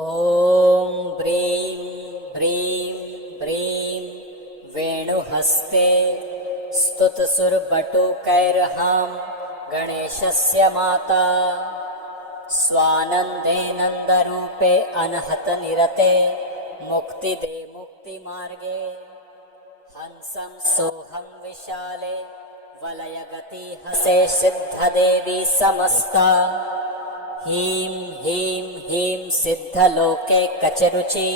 ॐ ब्रीं ब्रीं ब्रीं वेणुहस्ते स्तुतसुरबटुकैर्हां गणेशस्य माता स्वानन्दे नन्दरूपे अनहतनिरते मुक्तिदे मुक्तिमार्गे हंसं सोऽहं विशाले वलयगति हसे सिद्धदेवी समस्ता ह्रीं ह्रीं ह्रीं सिद्धलोके कचरुचि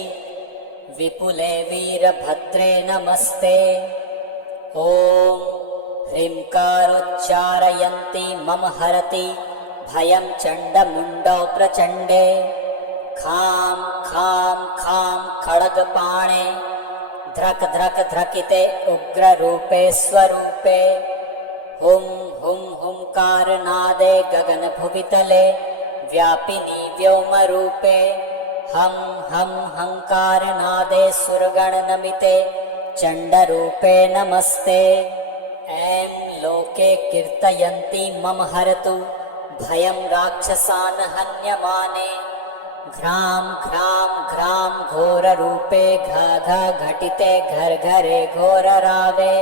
विपुले वीरभद्रे नमस्ते। ॐ ह्रींकारोच्चारयन्ती मम हरति भयं चण्डमुण्डौ प्रचण्डे खां खां खां खड्गपाणे ध्रक ध्रक ध्रकिते उग्ररूपे स्वरूपे हुं हुं हुंकारनादे गगनभुवितले व्यापिनी व्योमरूपे हं हं हंकारनादे सुरगणनमिते चण्डरूपे नमस्ते। ऐं लोके कीर्तयन्ती मम हरतु भयं राक्षसान् हन्यमाने घ्रां घ्रां घ्रां घोररूपे घा घा घटिते घर्घरे घोररावे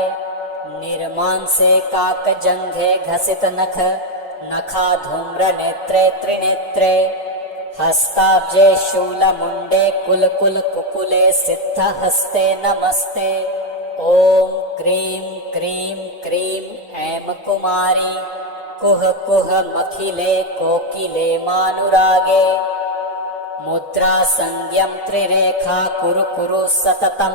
निर्मांसे काकजङ्घे घसितनख नखा धूम्रनेत्रे त्रिनेत्रे हस्ताब्जे शूलमुण्डे कुलकुलकुकुले सिद्धहस्ते नमस्ते। ॐ क्रीं क्रीं क्रीं ऐं कुमारी कुह कुह मखिले कोकिले मानुरागे मुद्रा संज्ञं त्रिरेखा कुरु कुरु सततं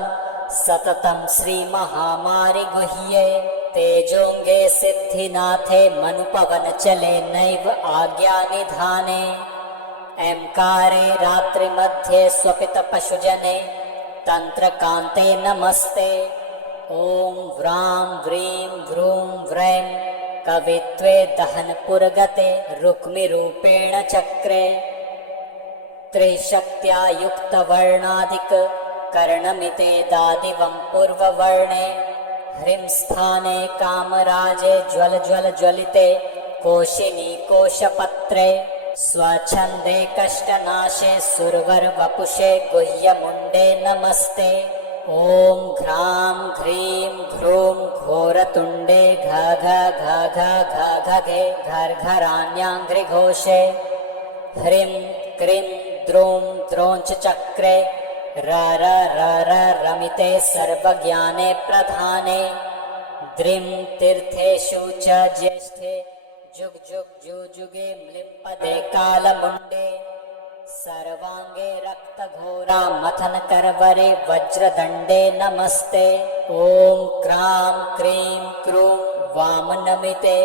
सततं श्रीमहामारि गुह्ये तेजोंगे सिद्धिनाथे मनुपवनचले नैव आज्ञानिधाने ऐंकारे रात्रिमध्ये स्वपितपशुजने तन्त्रकान्ते नमस्ते। ॐ व्रां व्रीं व्रूं व्रैं कवित्वे दहनपुरगते रुक्मिरूपेण चक्रे त्रिशक्त्या युक्तवर्णादिक कर्णमिते दादिवं पूर्ववर्णे ह्रीं स्थाने कामराजे ज्वल ज्वल ज्वलिते कोशिनी कोशपत्रे स्वच्छन्दे कष्टनाशे सुरवर वपुषे गुह्यमुण्डे नमस्ते। ॐ घ्रां घ्रीं घ्रूं घोरतुण्डे घ घ घ घ घ घघे घर्घराण्याङ्घ्रिघोषे ह्रीं क्रीं द्रों द्रोञ्च चक्रे र र र र रमिते सर्वज्ञाने प्रधाने द्रिं तीर्थेषु च ज्येष्ठे जुग जुग जुजुगे म्लिम्पदे कालमुण्डे सर्वाङ्गे रक्तघोरा मथनकरवरे वज्रदण्डे नमस्ते। ॐ क्रां क्रीं क्रूं वामनमिते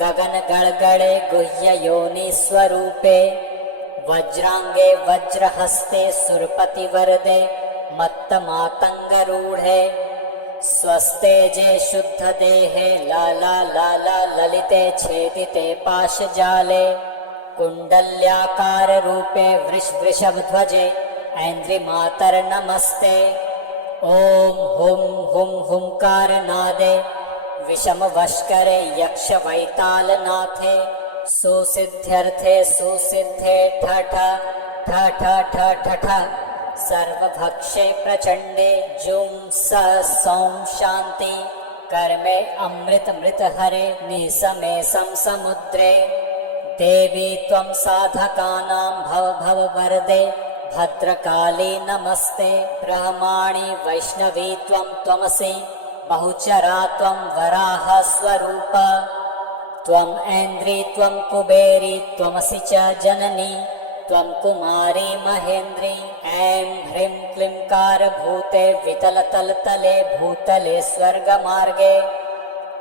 गगनगणगणे गुह्ययोनिस्वरूपे वज्रांगे वज्रहस्ते सुरपतिवरदे मत्तमातङ्गरूढे स्वस्तेजे शुद्धदेहे लाला लाला ललिते छेदिते पाशजाले कुण्डल्याकाररूपे वृषभध्वजे ऐन्द्रिमातर्नमस्ते। ॐ हुं हुं हुंकारनादे विषमवष्करे यक्षवैतालनाथे सुसिद्ध्यर्थे सुसिद्धे ठ ठ ठ ठ ठ ठ ठ सर्वभक्षे प्रचण्डे जुं स सौं शान्ति कर्मे अमृतमृतहरे निसमे समुद्रे देवी त्वं साधकानां भव भव वरदे भद्रकाली नमस्ते। ब्रह्माणि वैष्णवी त्वं त्वमसि बहुचरा त्वं वराह स्वरूप त्वं ऐन्द्री त्वं कुबेरी त्वमसि च जननी त्वं कुमारी महेन्द्री ऐं ह्रीं क्लींकारभूते वितलतलतले भूतले स्वर्गमार्गे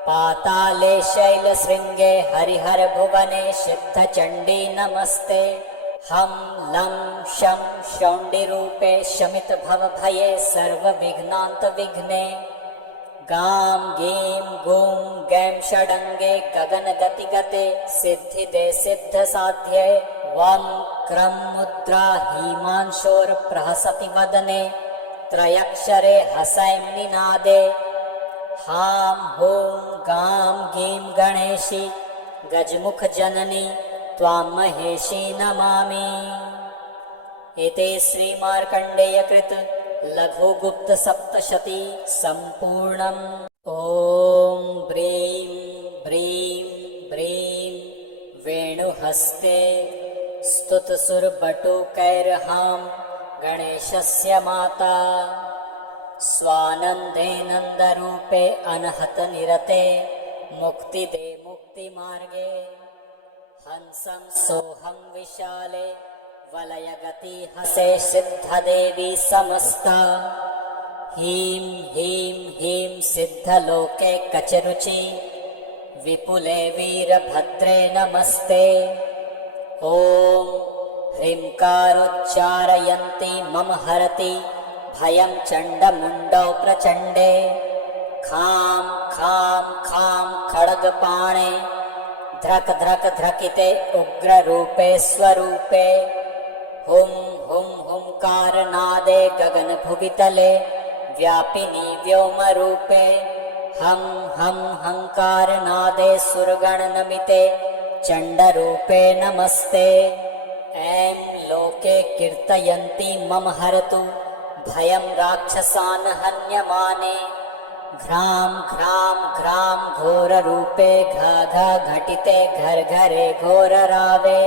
पाताले शैलशृङ्गे हरिहरभुवने सिद्धचण्डी नमस्ते। हं लं शं शौण्डिरूपे शमितभवभये सर्वविघ्नान्तविघ्ने गां गीं गूं गैं षडङ्गे गगनगतिगते सिद्धिदे सिद्धसाध्ये वं क्रं मुद्रा हीमांशोर्प्रहसति वदने त्रयक्षरे हसैं निनादे हां हूं गां गीं गणेशी गजमुख जननी त्वां महेशी नमामि। एते श्रीमार्कण्डेयकृत लघुगुप्तसप्तशती सम्पूर्णम्। ॐ ब्रीं ब्रीं ब्रीं वेणुहस्ते स्तुतसुरबटुकैर्हां गणेशस्य माता स्वानन्दे नन्दरूपे अनहतनिरते मुक्तिदे मुक्तिमार्गे हंसं सोऽहं विशाले वलयगति हसे सिद्धदेवी समस्ता ह्रीं ह्रीं ह्रीं सिद्धलोके कचरुचि विपुले वीरभद्रे नमस्ते। ॐ ह्रीङ्कारोच्चारयन्ती मम हरति भयं चण्डमुण्डौ प्रचण्डे खां खां खां खड्गपाणे ध्रक ध्रक ध्रकिते उग्ररूपे स्वरूपे हुं हुं हुंकारनादे गगनभुवितले व्यापिनी व्योमरूपे हं हं हंकारनादे सुरगणनमिते चण्डरूपे नमस्ते। ऐं लोके कीर्तयन्ती मम हरतु भयं राक्षसान् हन्यमाने घ्रां घ्रां घ्रां घोररूपे घा घा घटिते घर्घरे घोररावे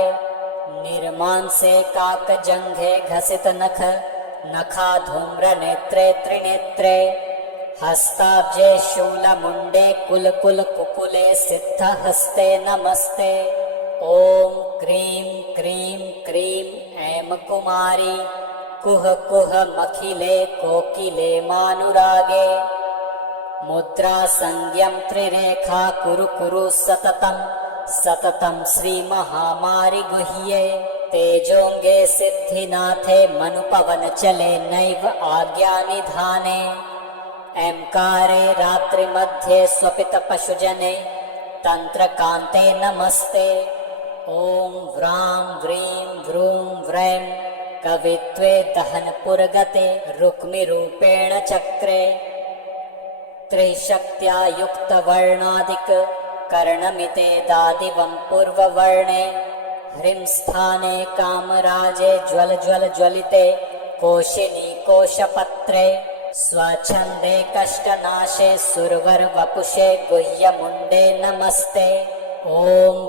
निर्मांसे काकजङ्घे घसितनख नखा धूम्रनेत्रे त्रिनेत्रे हस्ताब्जे शूलमुण्डे कुलकुलकुकुले सिद्धहस्ते नमस्ते। ॐ क्रीं क्रीं क्रीं ऐं कुमारी कुह कुह मखिले कोकिले मानुरागे मुद्रा संज्ञं त्रिरेखा कुरु कुरु सततं सततं श्रीमहामारि गुह्ये तेजोंगे सिद्धिनाथे मनुपवनचले नैव आज्ञानिधाने ऐंकारे रात्रिमध्ये स्वपितपशुजने तन्त्रकान्ते नमस्ते। ॐ व्रां व्रीं व्रूं व्रैं कवित्वे दहनपुरगते रुक्मिरूपेण चक्रे त्रिशक्त्या युक्तवर्णादिक कर्णमिते दादिवं पूर्ववर्णे ह्रीं स्थाने कामराजे ज्वल ज्वल ज्वलिते कोशिनी कोशपत्रे स्वच्छन्दे कष्टनाशे सुरवर वपुषे गुह्यमुण्डे नमस्ते। ॐ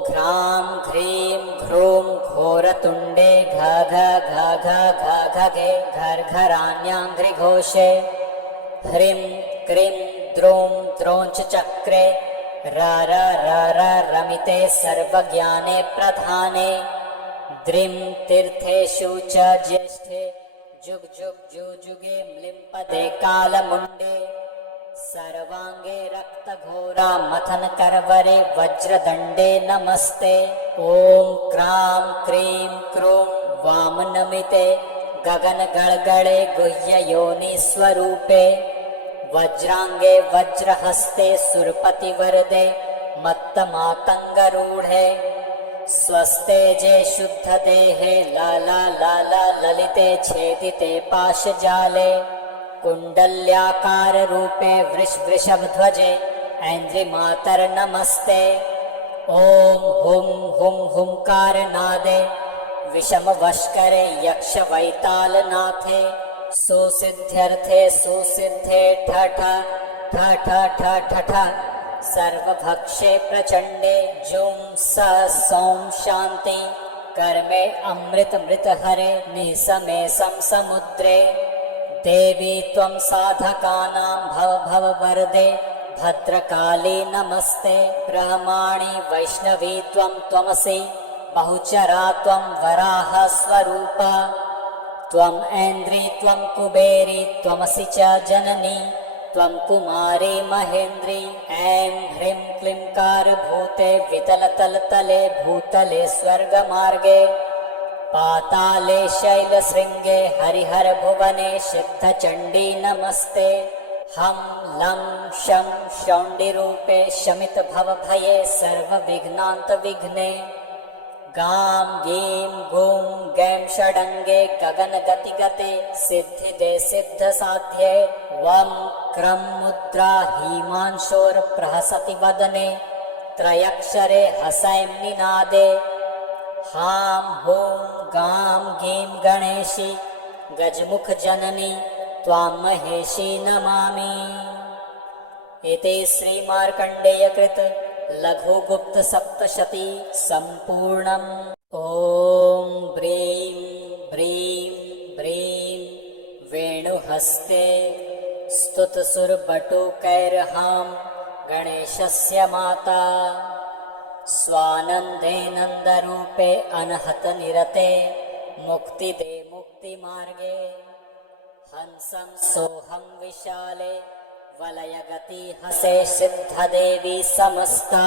घ्रां घ्रीं घ्रूं घोरतुण्डे घ घ घ घ घ घे घर्घराण्याङ्घ्रिघोषे ह्रीं क्रीं द्रों द्रोञ्च चक्रे र र र र रमिते सर्वज्ञाने प्रधाने द्रिं तीर्थेषु च ज्येष्ठे जुग जुग जुजुगे म्लिम्पदे कालमुण्डे सर्वांगे रक्तघोरा मथन करवरे वज्रदण्डे नमस्ते। ॐ क्रां क्रीं क्रूं वामनमिते गगनगणगणे गुह्ययोनि स्वरूपे वज्रांगे वज्रहस्ते सुरपतिवरदे मत्तमातङ्गरूढे स्वस्तेजे शुद्धदेहे लाला लाला ललिते छेदिते पाशजाले कुण्डल्याकाररूपे वृषभध्वजे ऐन्द्रिमातर्नमस्ते। ॐ हुं हुं हुंकारनादे विषमवष्करे यक्षवैतालनाथे सुसिद्ध्यर्थे सुसिद्धे ठ ठ ठ ठ ठ ठ ठ सर्वभक्षे प्रचण्डे जुं स सौं शान्ति कर्मे अमृतमृतहरे निसमे समुद्रे देवी त्वं साधकानां भव भव वरदे भद्रकाली नमस्ते। ब्रह्माणि वैष्णवी त्वं त्वमसि बहुचरा त्वं वराह स्वरूपा त्वं ऐन्द्री त्वं कुबेरी त्वमसि च जननी त्वं कुमारी महेन्द्री। ऐं ह्रीं क्लींकारभूते वितलतलतले भूतले स्वर्गमार्गे पाताले शैलशृङ्गे हरिहरभुवने सिद्धचण्डी नमस्ते। हं लं शं शौण्डिरूपे शमितभवभये सर्वविघ्नान्तविघ्ने गां गीं गूं गैं षडङ्गे गगनगतिगते सिद्धिदे सिद्धसाध्ये वं क्रं मुद्रा हीमांशोर्प्रहसति वदने त्रयक्षरे हसैं निनादे हां हूं गां गीं गणेशी गजमुख जननी त्वां महेशी नमामि। इति श्री मार्कण्डेय कृत लघु गुप्त सप्तशती सम्पूर्णम्। ॐ ब्रीं ब्रीं ब्रीं वेणुहस्ते स्तुतसुरबटुकैर्हां गणेशस्य माता स्वानन्दे नन्दरूपे अनहतनिरते मुक्तिदे मुक्तिमार्गे हंसं सोऽहं विशाले वलयगति हसे सिद्धदेवी समस्ता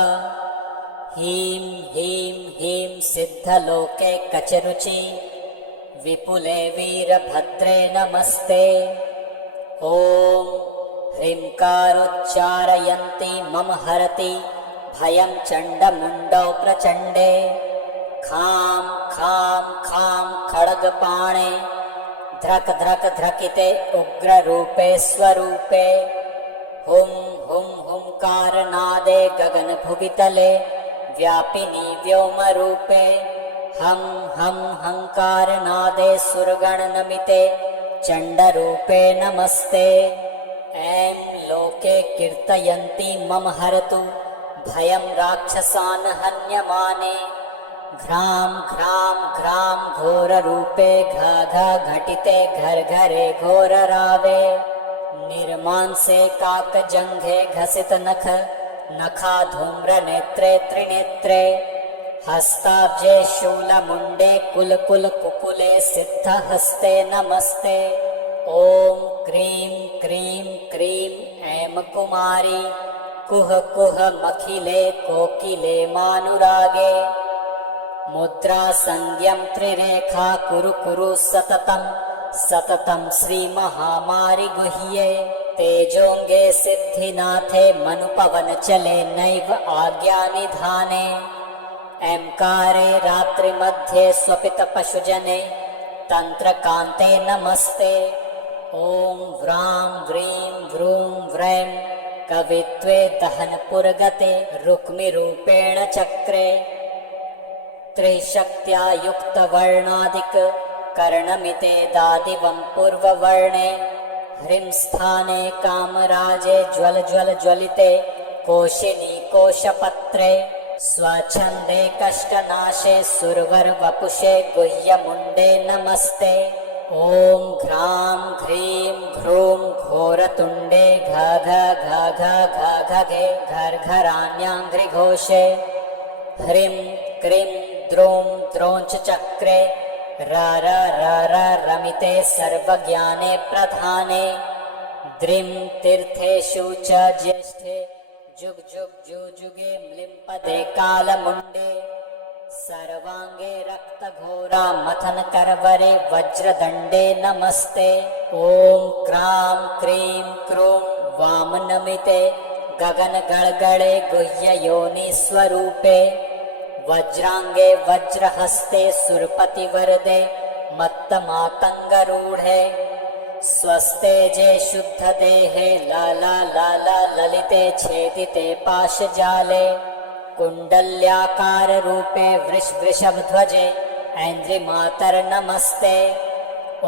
ह्रीं ह्रीं ह्रीं सिद्धलोके कचरुचि विपुले वीरभद्रे नमस्ते। ॐ ह्रीङ्कारोच्चारयन्ती मम हरति भयं चण्डमुण्डौ प्रचण्डे खां खां खां खड्गपाणे ध्रक ध्रक ध्रकिते उग्ररूपे स्वरूपे हुं हुं हुंकारनादे गगनभुवितले व्यापिनी व्योमरूपे हं हं हंकारनादे सुरगणनमिते चण्डरूपे नमस्ते। ऐं लोके कीर्तयन्ती मम हरतु भयं राक्षसान् हन्यमाने घ्रां घ्रां घ्रां घोररूपे घा घा घटिते घर्घरे घोररावे निर्मांसे काकजङ्घे घसितनख नखा धूम्रनेत्रे त्रिनेत्रे हस्ताब्जे शूलमुण्डे कुलकुलकुकुले सिद्धहस्ते नमस्ते। ॐ क्रीं क्रीं क्रीं ऐं कुमारी कुह कुह मखिले कोकिले मानुरागे मुद्रा संज्ञं त्रिरेखा कुरु कुरु सततं सततं श्रीमहामारि गुह्ये तेजोंगे सिद्धिनाथे मनुपवनचले नैव आज्ञानिधाने ऐंकारे रात्रिमध्ये स्वपितपशुजने तन्त्रकान्ते नमस्ते। ॐ व्रां व्रीं वृं वृं कवित्वे दहनपुरगते रुक्मिरूपेण चक्रे त्रिशक्त्या युक्तवर्णादिक कर्णमिते दादिवं पूर्ववर्णे ह्रीं स्थाने कामराजे ज्वल ज्वल ज्वलिते कोशिनी कोशपत्रे स्वच्छन्दे कष्टनाशे सुरवर वपुषे गुह्यमुण्डे नमस्ते। ॐ घ्रां घ्रीं घ्रूं घोरतुण्डे घ घ घ घ घ घे घर्घराण्याङ्घ्रिघोषे ह्रीं क्रीं द्रों द्रोञ्च चक्रे र र र र रमिते सर्वज्ञाने प्रधाने द्रिं तीर्थेषु च ज्येष्ठे जुग जुग जुजुगे म्लिम्पदे कालमुण्डे सर्वांगे रक्तघोरा मथन करवरे वज्रदण्डे नमस्ते। ॐ क्रां क्रीं क्रूं वामनमिते गगनगळगळे गुह्ययोनि स्वरूपे वज्रांगे वज्रहस्ते सुरपतिवरदे मत्तमातङ्गरूढे स्वस्तेजे शुद्धदेहे लाला लाला ललिते छेदिते पाशजाले कुण्डल्याकाररूपे वृषभध्वजे ऐन्द्रिमातर्नमस्ते। ॐ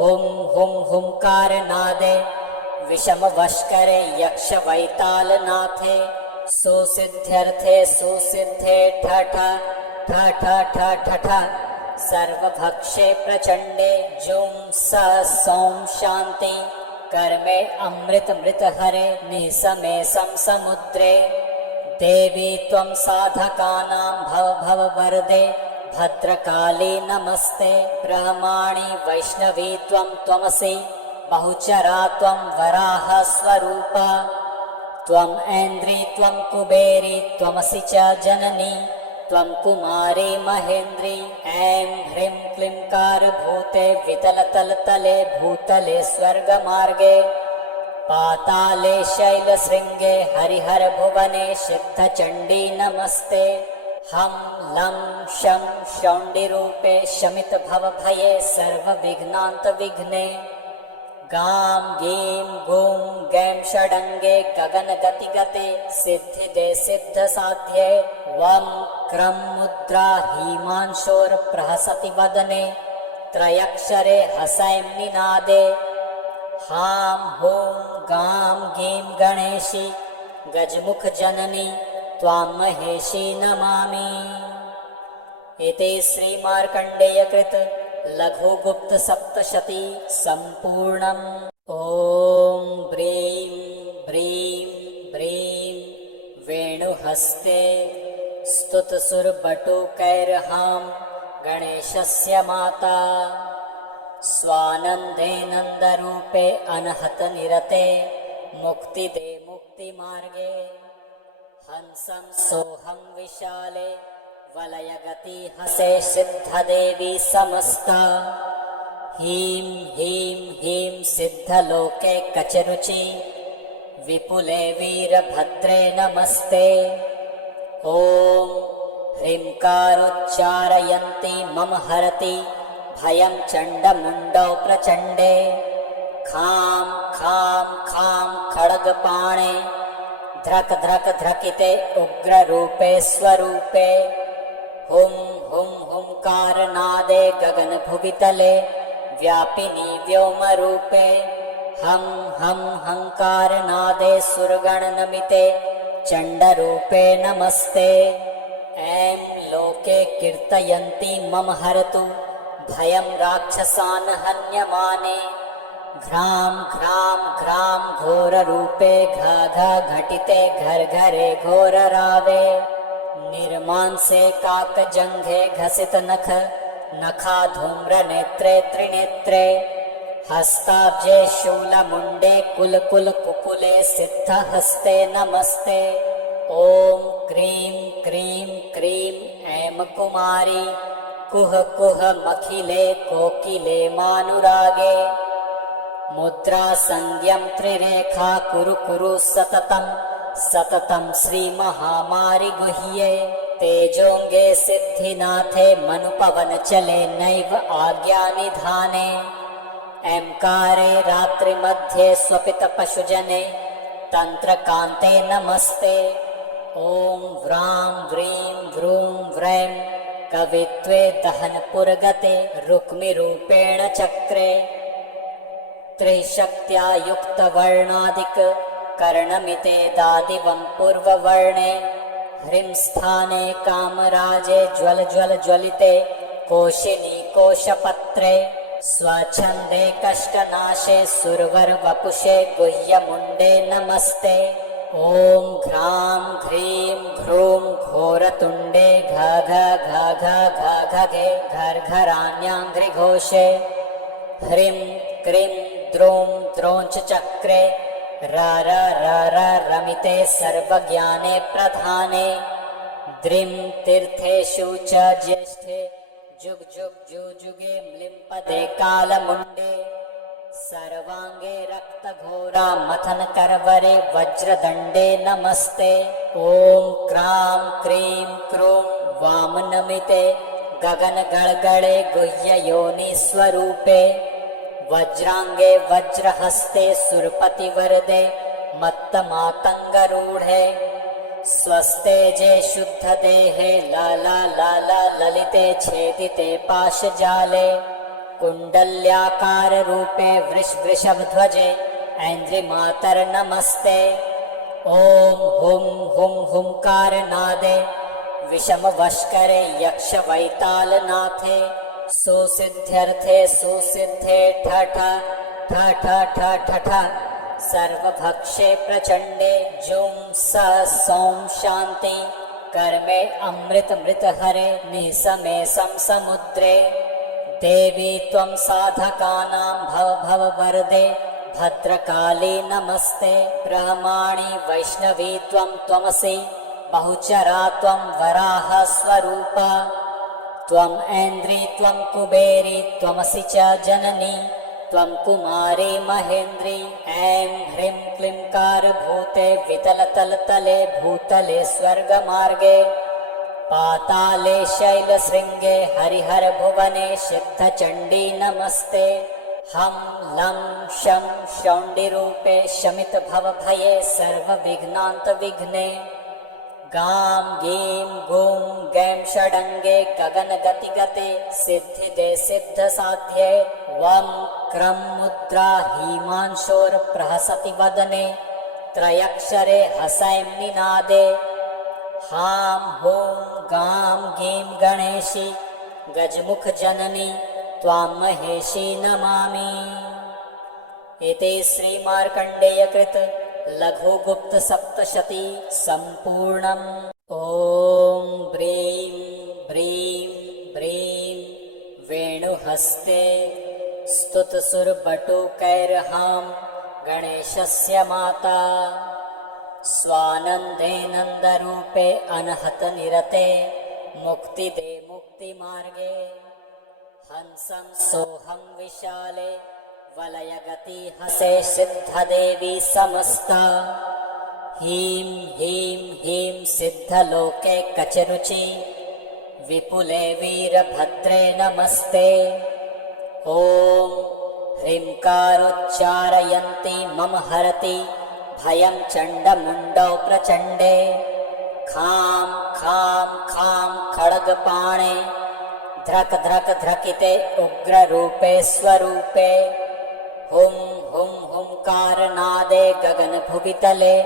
हुं हुं हुंकारनादे विषमवष्करे यक्षवैतालनाथे सुसिद्ध्यर्थे सुसिद्धे ठ ठ ठ ठ ठ ठ ठ सर्वभक्षे प्रचण्डे जुं स सौं शान्ति कर्मे अमृतमृतहरे निसमे समुद्रे देवी त्वं साधकानां भव भव वरदे भद्रकाली नमस्ते। ब्रह्माणि वैष्णवी त्वं त्वमसि बहुचरा त्वं वराह स्वरूपा त्वं ऐन्द्री त्वं कुबेरी त्वमसि च जननी त्वं कुमारी महेन्द्री। ऐं ह्रीं क्लींकारभूते वितलतलतले भूतले स्वर्गमार्गे पाताले शैलशृङ्गे हरिहरभुवने सिद्धचण्डी नमस्ते। हं लं शं शौण्डिरूपे शमितभवभये सर्वविघ्नान्तविघ्ने गां गीं गूं गैं षडङ्गे गगनगतिगते सिद्धिदे सिद्धसाध्ये वं क्रं मुद्रा हीमांशोर्प्रहसति वदने त्रयक्षरे हसैं निनादे हां हूं गां गीं गणेशि गजमुख जननी त्वां महेशी नमामि। इति श्री मार्कण्डेय कृत लघु गुप्त सप्तशती संपूर्णम्। ॐ ब्रीं ब्रीं ब्रीं वेणुहस्ते स्तुतसुरबटुकैर्हां गणेशस्य माता स्वानन्दे नन्दरूपे अनहतनिरते मुक्तिदे मुक्तिमार्गे हंसं सोऽहं विशाले वलयगति हसे सिद्धदेवी समस्ता हीं हीं हीं सिद्धलोके कचरुचि विपुले वीरभद्रे नमस्ते। ॐ ह्रीङ्कारोच्चारयन्ती मम हरति भयं चण्डमुण्डौ प्रचण्डे खां खां खां खड्गपाणे ध्रक ध्रक ध्रकिते उग्ररूपे स्वरूपे हुं हुं हुंकारनादे गगनभुवितले व्यापिनी व्योमरूपे हं हं हंकारनादे सुरगणनमिते चण्डरूपे नमस्ते। ऐं लोके कीर्तयन्ती मम हरतु भयं राक्षसान् हन्यमाने घ्रां घ्रां घ्रां घोररूपे घा घा घटिते घर्घरे घोररावे निर्मांसे काकजङ्घे घसितनख नखा धूम्रनेत्रे त्रिनेत्रे हस्ताब्जे शूलमुण्डे कुलकुलकुकुले सिद्धहस्ते नमस्ते। ॐ क्रीं क्रीं क्रीं ऐं कुमारी कुह कुह मखिले कोकिले मानुरागे मुद्रा संज्ञं त्रिरेखा कुरु कुरु सततं सततं श्रीमहामारि गुह्ये तेजोंगे सिद्धिनाथे मनुपवनचले नैव आज्ञानिधाने ऐंकारे रात्रिमध्ये स्वपितपशुजने तन्त्रकान्ते नमस्ते। ॐ व्रां व्रीं व्रूं व्रैं कवित्वे दहनपुरगते रुक्मिरूपेण चक्रे त्रिशक्त्या युक्तवर्णादिक कर्णमिते दादिवं पूर्ववर्णे ह्रीं स्थाने कामराजे ज्वल ज्वल ज्वलिते कोशिनी कोशपत्रे स्वच्छन्दे कष्टनाशे सुरवर वपुषे गुह्यमुण्डे नमस्ते। ॐ घ्रां घ्रीं घ्रूं घोरतुण्डे घ घ घ घ घ घगे घर्घराण्याङ्घ्रिघोषे ह्रीं क्रीं द्रों द्रोञ्च चक्रे र र र र रमिते सर्वज्ञाने प्रधाने द्रिं तीर्थेषु च ज्येष्ठे जुग जुग जुजुगे म्लिम्पदे कालमुण्डे सर्वांगे रक्तघोरा मथन करवरे वज्रदण्डे नमस्ते। ॐ क्रां क्रीं क्रूं वामनमिते गगनगळगळे गुह्ययोनि स्वरूपे वज्रांगे वज्रहस्ते सुरपतिवरदे मत्तमातङ्गरूढे स्वस्तेजे शुद्धदेहे लाला लाला ललिते छेदिते पाशजाले कुण्डल्याकाररूपे वृषभध्वजे ऐन्द्रिमातर्नमस्ते। ॐ हुं हुं हुंकारनादे विषमवष्करे यक्षवैतालनाथे सुसिद्ध्यर्थे सुसिद्धे ठ ठ ठ ठ ठ ठ ठ सर्वभक्षे प्रचण्डे जुं स सौं शान्ति कर्मे अमृत मृत हरे निसमे समुद्रे देवी त्वं साधकानां भव भव वरदे भद्रकाली नमस्ते। ब्रह्माणि वैष्णवी त्वं त्वमसि बहुचरा त्वं वराह स्वरूपा त्वं ऐन्द्री त्वं कुबेरी त्वमसि च जननी त्वं कुमारी महेन्द्री ऐं ह्रीं क्लींकारभूते वितलतलतले भूतले स्वर्गमार्गे पाताले शैलशृङ्गे हरिहरभुवने सिद्धचण्डी नमस्ते। हं लं शं शौण्डिरूपे शमितभवभये सर्वविघ्नान्तविघ्ने गां गीं गूं गैं षडङ्गे गगनगतिगते सिद्धिदे सिद्धसाध्ये वं क्रं मुद्रा हीमांशोर्प्रहसति वदने त्रयक्षरे हसैं निनादे हां हूं गां गीं गणेशी गजमुखजननी त्वां महेशी नमामि। इति श्रीमार्कण्डेयकृत लघुगुप्त सप्तशती सम्पूर्णम्। ॐ ब्रीं ब्रीं ब्रीं वेणुहस्ते स्तुतसुरबटुकैर्हां गणेशस्य माता स्वानन्दे नन्दरूपे अनहतनिरते मुक्तिदे मुक्तिमार्गे हंसं सोऽहं विशाले वलयगति हसे सिद्धदेवी समस्ता हीं हीं हीं सिद्धलोके कचरुचि विपुले वीरभद्रे नमस्ते। ॐ ह्रीङ्कारोच्चारयन्ती मम हरति भयं चण्डमुण्डौ प्रचण्डे खां खां खां खड्गपाणे ध्रक ध्रक ध्रकिते उग्ररूपे स्वरूपे हुं हुं हुंकारनादे गगनभुवितले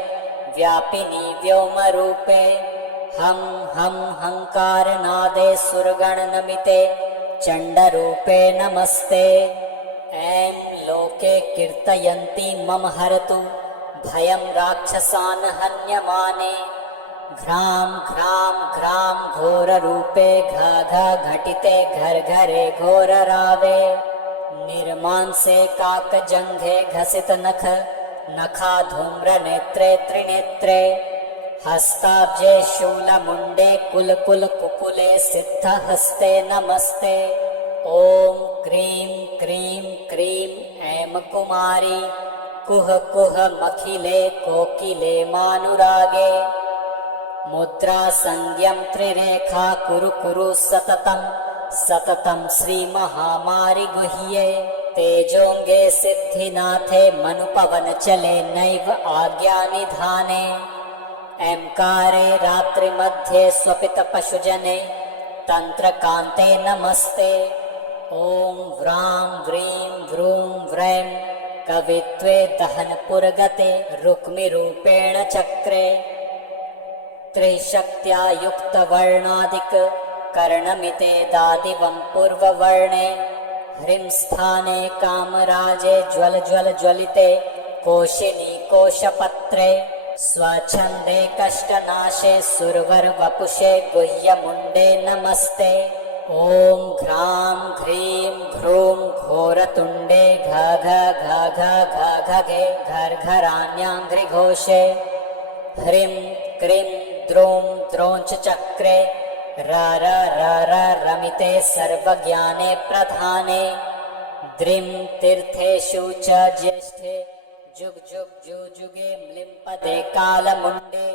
व्यापिनी व्योमरूपे हं हं हंकारनादे सुरगणनमिते चण्डरूपे नमस्ते। ऐं लोके कीर्तयन्ती मम हरतु भयं राक्षसान् हन्यमाने घ्रां घ्रां घ्रां घोररूपे घा घा घटिते घर्घरे घोररावे निर्मांसे काकजङ्घे घसितनख नखा धूम्रनेत्रे त्रिनेत्रे हस्ताब्जे शूलमुण्डे कुलकुलकुकुले सिद्धहस्ते नमस्ते। ॐ क्रीं क्रीं क्रीं ऐं कुमारी कुह कुह मखिले कोकिले मानुरागे मुद्रा संज्ञं त्रिरेखा कुरु कुरु सततं सततं श्रीमहामारि गुह्ये तेजोंगे सिद्धिनाथे मनुपवनचले नैव आज्ञानिधाने ऐंकारे रात्रिमध्ये स्वपितपशुजने तन्त्रकान्ते नमस्ते। ॐ व्रां व्रीं वृं व्रैं कवित्वे दहनपुरगते रुक्मिरूपेण चक्रे त्रिशक्त्या युक्तवर्णादिक कर्णमिते दादिवं पूर्ववर्णे ह्रीं स्थाने कामराजे ज्वल ज्वल ज्वलिते कोशिनी कोशपत्रे स्वच्छन्दे कष्टनाशे सुरवर वपुषे गुह्यमुण्डे नमस्ते। ॐ घ्रां घ्रीं घ्रूं घोरतुण्डे घ घ घ घ घ घगे घर्घराण्याङ्घ्रिघोषे ह्रीं क्रीं द्रों द्रोञ्च चक्रे र र र र रमिते सर्वज्ञाने प्रधाने द्रिं तीर्थेषु च ज्येष्ठे जुग जुग जुजुगे म्लिम्पदे कालमुण्डे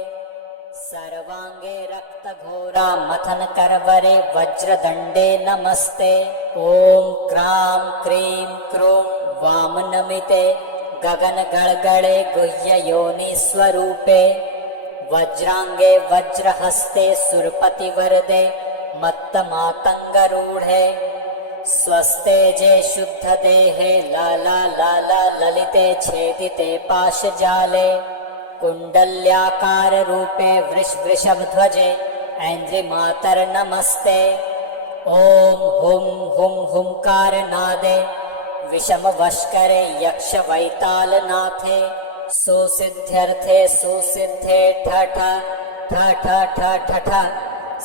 सर्वांगे रक्तघोरा मथन करवरे वज्रदण्डे नमस्ते। ॐ क्रां क्रीं क्रूं वामनमिते गगन गळगळे गुह्ययोनि स्वरूपे वज्रांगे वज्रहस्ते सुरपतिवरदे मत्तमातङ्गरूढे स्वस्तेजे शुद्धदेहे लाला लाला ललिते छेदिते पाशजाले कुण्डल्याकाररूपे वृषभध्वजे ऐन्द्रिमातर्नमस्ते। ॐ हुं हुं हुंकारनादे विषमवष्करे यक्षवैतालनाथे सुसिद्ध्यर्थे सुसिद्धे ठ ठ ठ ठ ठ ठ ठ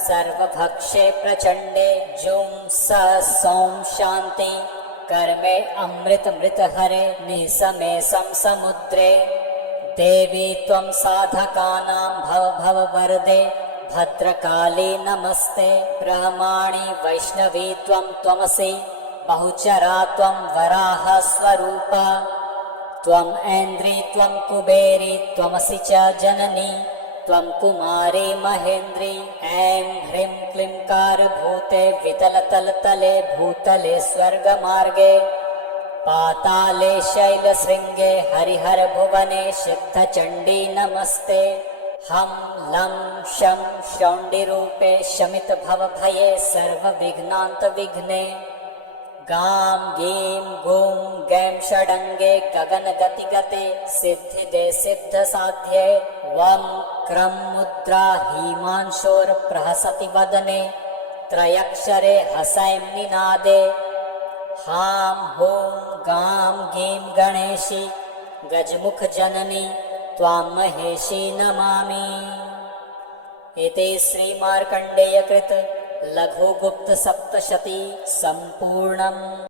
सर्वभक्षे प्रचण्डे जुं स सौं शान्ति कर्मे अमृत मृत हरे निसमे समुद्रे देवी त्वं साधकानां भव भव वरदे भद्रकाली नमस्ते। ब्रह्माणि वैष्णवी त्वं त्वमसि बहुचरा त्वं वराह स्वरूपा त्वं ऐन्द्री त्वं कुबेरी त्वमसि च जननी त्वं कुमारी महेन्द्री ऐं ह्रीं क्लींकार भूते वितलतलतले भूतले स्वर्गमार्गे पाताले शैलशृङ्गे हरिहरभुवने सिद्धचण्डी नमस्ते। हं लं शं शौण्डिरूपे शमितभवभये सर्वविघ्नान्तविघ्ने। गां गीं गूं गैं षडङ्गे गगनगतिगते सिद्धिदे सिद्धसाध्ये। वं क्रं मुद्रा हीमांशोर्प्रहसति वदने त्रयक्षरे हसैं निनादे। हां हूं गां गीं गणेशी गजमुखजननी त्वां महेशी नमामि। इति श्रीमार्कण्डेयकृत लघुगुप्तसप्तशती सम्पूर्णम्।